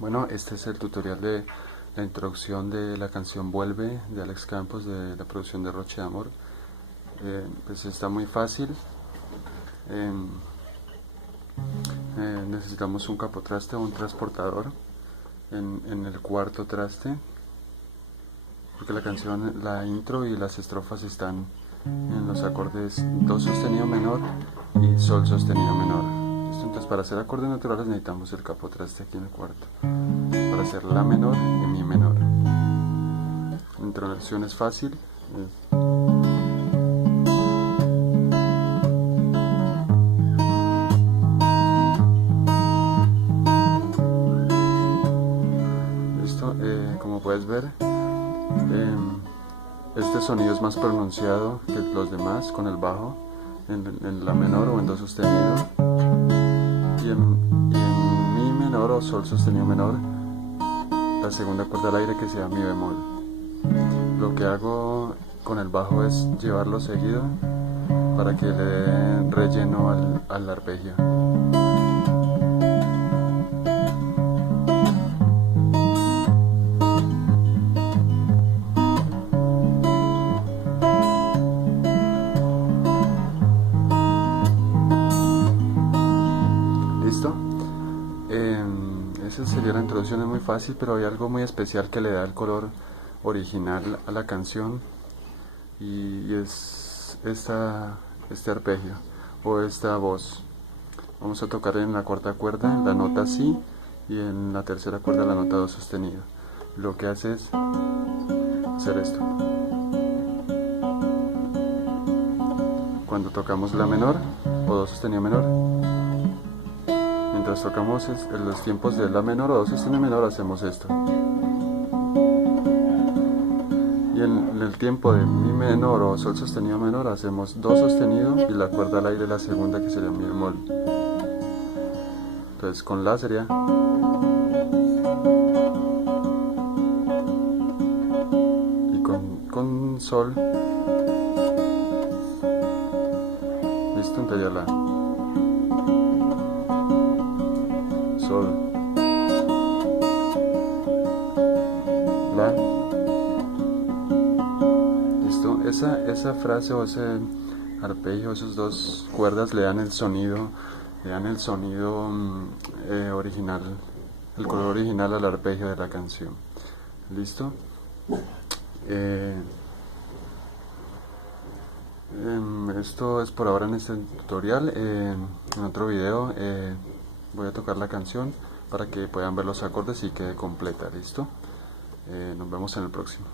Bueno, este es el tutorial de la introducción de la canción Vuelve de Alex Campos de la producción de Roche de Amor. Pues está muy fácil. Eh, Necesitamos un capotraste o un transportador en el cuarto traste, porque la canción, la intro y las estrofas están en los acordes do sostenido menor y sol sostenido menor. Entonces, para hacer acordes naturales necesitamos el capotraste aquí en el cuarto, para hacer la menor y mi menor. La introducción es fácil. Listo, como puedes ver, este sonido es más pronunciado que los demás con el bajo en la menor o en do sostenido, y en mi menor o sol sostenido menor la segunda cuerda al aire, que sea mi bemol. Lo que hago con el bajo es llevarlo seguido para que le dé relleno al arpegio. ¿Listo? Esa sería la introducción, es muy fácil, pero hay algo muy especial que le da el color original a la canción, y es este arpegio o esta voz. Vamos a tocar en la cuarta cuerda la nota si, y en la tercera cuerda la nota do sostenido. Lo que hace es hacer esto. Cuando tocamos la menor o do sostenido menor, mientras tocamos en los tiempos de la menor o do sostenido menor, hacemos esto. Y en el tiempo de mi menor o sol sostenido menor hacemos do sostenido y la cuerda al aire, la segunda, que sería mi bemol. Entonces con la sería, y con sol, listo, entonces ya la sol, la. Listo, esa frase o ese arpegio, esas dos cuerdas le dan el sonido original, el color original al arpegio de la canción. Listo. Esto es por ahora en este tutorial. En otro video voy a tocar la canción para que puedan ver los acordes y quede completa. Listo. Nos vemos en el próximo.